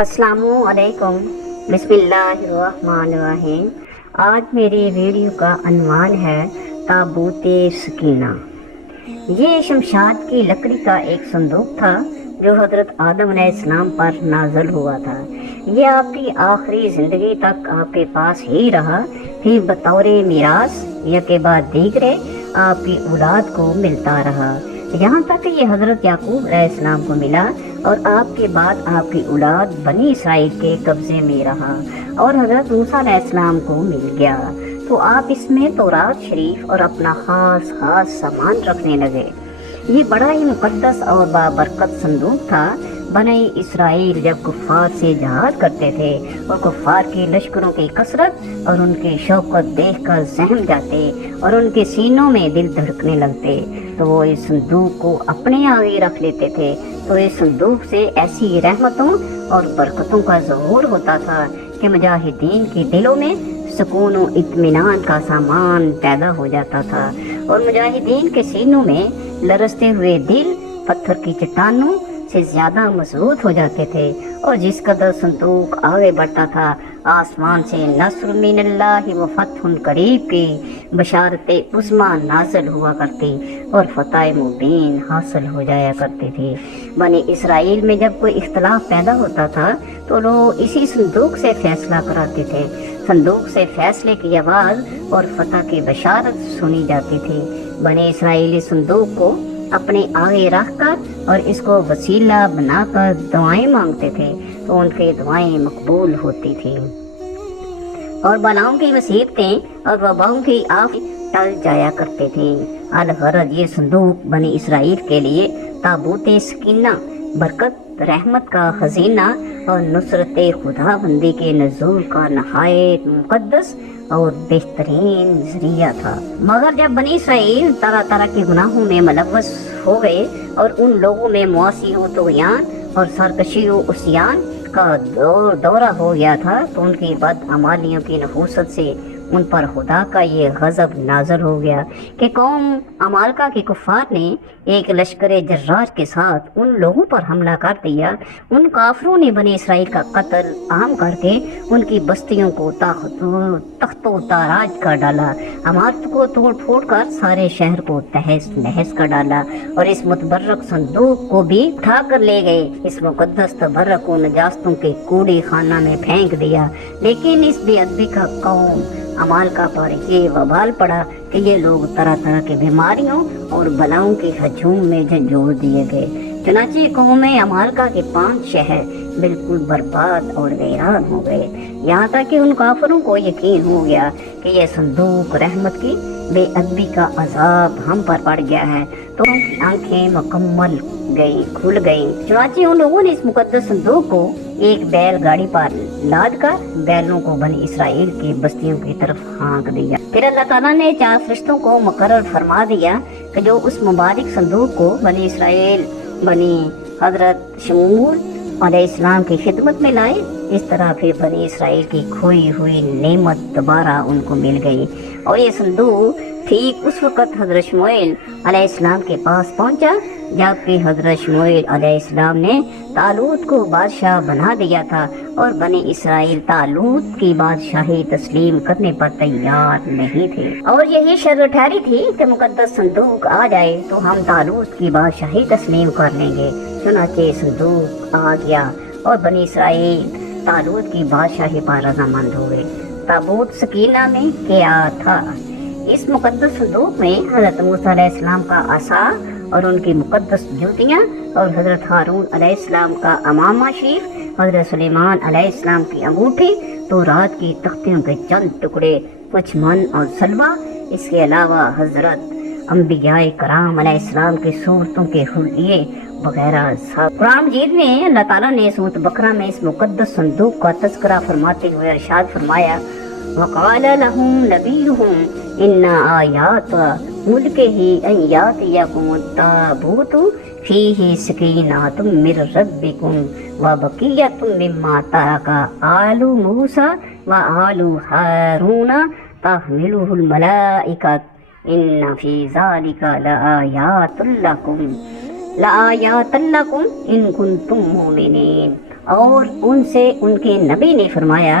السلام علیکم، بسم اللہ الرحمن الرحیم۔ آج میری ویڈیو کا عنوان ہے تابوت سکینہ۔ یہ شمشاد کی لکڑی کا ایک صندوق تھا جو حضرت آدم علیہ السلام پر نازل ہوا تھا۔ یہ آپ کی آخری زندگی تک آپ کے پاس ہی رہا، پھر بطور میراث یا کے بعد دیگرے آپ کی اولاد کو ملتا رہا، یہاں تک کہ یہ حضرت یعقوب علیہ السلام کو ملا اور آپ کے بعد آپ کی اولاد بنی اسرائیل کے قبضے میں رہا اور حضرت موسیٰ علیہ السلام کو مل گیا، تو آپ اس میں تورات شریف اور اپنا خاص سامان رکھنے لگے۔ یہ بڑا ہی مقدس اور بابرکت صندوق تھا۔ بنی اسرائیل جب کفار سے جہاد کرتے تھے اور کفار کے لشکروں کی کثرت اور ان کی شوکت دیکھ کر سہم جاتے اور ان کے سینوں میں دل دھڑکنے لگتے، تو وہ اس صندوق کو اپنے آگے رکھ لیتے تھے، تو اس صندوق سے ایسی رحمتوں اور برکتوں کا ظہور ہوتا تھا کہ مجاہدین کے دلوں میں سکون و اطمینان کا سامان پیدا ہو جاتا تھا اور مجاہدین کے سینوں میں لرزتے ہوئے دل پتھر کی چٹانوں سے زیادہ مضبوط ہو جاتے تھے، اور جس قدر صندوق آگے بڑھتا تھا آسمان سے نصر من اللہ و فتح قریب کی بشارت عظمیٰ نازل ہوا کرتی اور فتح مبین حاصل ہو جایا کرتی تھی۔ بنی اسرائیل میں جب کوئی اختلاف پیدا ہوتا تھا تو لوگ اسی صندوق سے فیصلہ کراتے تھے۔ صندوق سے فیصلے کی آواز اور فتح کی بشارت سنی جاتی تھی۔ بنی اسرائیلی صندوق کو اپنے آگے رکھ کر اور اس کو وسیلہ بنا کر دعائیں مانگتے تھے، تو ان کی دعائیں مقبول ہوتی تھیں اور بلاؤں کی مصیبتیں اور وباؤں کی آفت ٹل جایا کرتے تھیں۔ الغرض یہ صندوق بنی اسرائیل کے لیے تابوت سکینہ، برکت، رحمت کا خزینہ اور نصرت خدا بندی کے نزول کا نہایت مقدس اور بہترین ذریعہ تھا۔ مگر جب بنی اسرائیل طرح طرح کے گناہوں میں ملوث ہو گئے اور ان لوگوں میں معاصی و طغیان اور سرکشی و عصیان کا دورہ ہو گیا تھا، تو ان کی بدعمالیوں کی نحوست سے ان پر خدا کا یہ غضب نازل ہو گیا کہ قوم عمالقہ کے کفار نے ایک لشکر جرار کے ساتھ ان لوگوں پر حملہ کر دیا۔ ان کافروں نے بنی اسرائیل کا قتل عام کر کے ان کی بستیوں کو تخت و تاراج کر ڈالا، عمارت کو توڑ پھوڑ کر سارے شہر کو تہس نہس کر ڈالا اور اس متبرک صندوق کو بھی اٹھا کر لے گئے، اس مقدس تبرک و نجاستوں کے کوڑے خانہ میں پھینک دیا۔ لیکن اس بے ادبی کا قوم عمالقہ پر یہ وبال پڑا کہ یہ لوگ طرح طرح کی بیماریوں اور بلاؤں کے ہجوم میں جھنجھوڑ دیے گئے۔ چنانچہ قوم عمالقہ کے 5 شہر بالکل برباد اور ویران ہو گئے، یہاں تک کہ ان کافروں کو یقین ہو گیا کہ یہ صندوق رحمت کی بے ادبی کا عذاب ہم پر پڑ گیا ہے، تو ان کی آنکھیں مکمل کھل گئیں۔ چنانچہ ان لوگوں نے اس مقدس صندوق کو ایک بیل گاڑی پر لاد کر بیلوں کو بنی اسرائیل کی بستیوں کی طرف ہانک دیا۔ پھر اللہ تعالیٰ نے 4 فرشتوں کو مقرر فرما دیا کہ جو اس مبارک صندوق کو بنی اسرائیل بنی حضرت شمول علیہ السلام کی خدمت میں لائے۔ اس طرح پھر بنی اسرائیل کی کھوئی ہوئی نعمت دوبارہ ان کو مل گئی، اور یہ صندوق ٹھیک اس وقت حضرت شموئیل علیہ السلام کے پاس پہنچا جبکہ حضرت شموئیل علیہ السلام نے طالوت کو بادشاہ بنا دیا تھا، اور بنی اسرائیل طالوت کی بادشاہی تسلیم کرنے پر تیار نہیں تھے، اور یہی شرط ٹھہری تھی کہ مقدس صندوق آ جائے تو ہم طالوت کی بادشاہی تسلیم کر لیں گے۔ چنانچہ صندوق آ گیا اور بنی اسرائیل طالوت کی بادشاہی پر رضامند ہوئے۔ تابوت سکینہ میں کیا تھا؟ اس مقدس صندوق میں حضرت موسیٰ علیہ السلام کا عصا اور ان کی مقدس جوتیاں، اور حضرت ہارون علیہ السلام کا امامہ شریف، حضرت سلیمان علیہ السلام کی انگوٹھی، تورات کی تختیوں کے چند ٹکڑے، کچھ من اور سلوہ، اس کے علاوہ حضرت انبیاء کرام علیہ السلام کی صورتوں کے حلیے وغیرہ سب۔ قرآن مجید میں اللہ تعالیٰ نے سورۃ بقرہ میں اس مقدس صندوق کا تذکرہ فرماتے ہوئے ارشاد فرمایا، وَقَالَ لَهُمْ نَبِيُّهُمْ إِنَّ آيَاتَ مُلْكِهِ أَن يَأْتِيَكُمُ التَّابُوتُ فِيهِ سَكِينَةٌ مِّن رَّبِّكُمْ وَبَقِيَّةٌ مِّمَّا تَرَكَ آلُ مُوسَىٰ وَآلُ هَارُونَ تَحْمِلُهُ الْمَلَائِكَةُ إِنَّ فِي ذَلِكَ لَآيَاتٍ لَّكُمْ إِن كُنتُم مُّؤْمِنِينَ۔ اور ان سے ان کے نبی نے فرمایا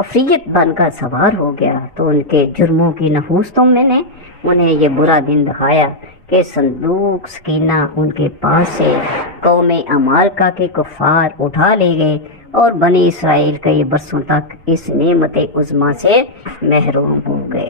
افریت بن کر سوار ہو گیا تو ان کے جرموں کی نحوستوں میں نے انہیں یہ برا دن دکھایا کہ صندوق سکینہ ان کے پاس سے قوم عمالقہ کے کفار اٹھا لے گئے اور بنی اسرائیل کئی برسوں تک اس نعمت عظمیٰ سے محروم ہو گئے۔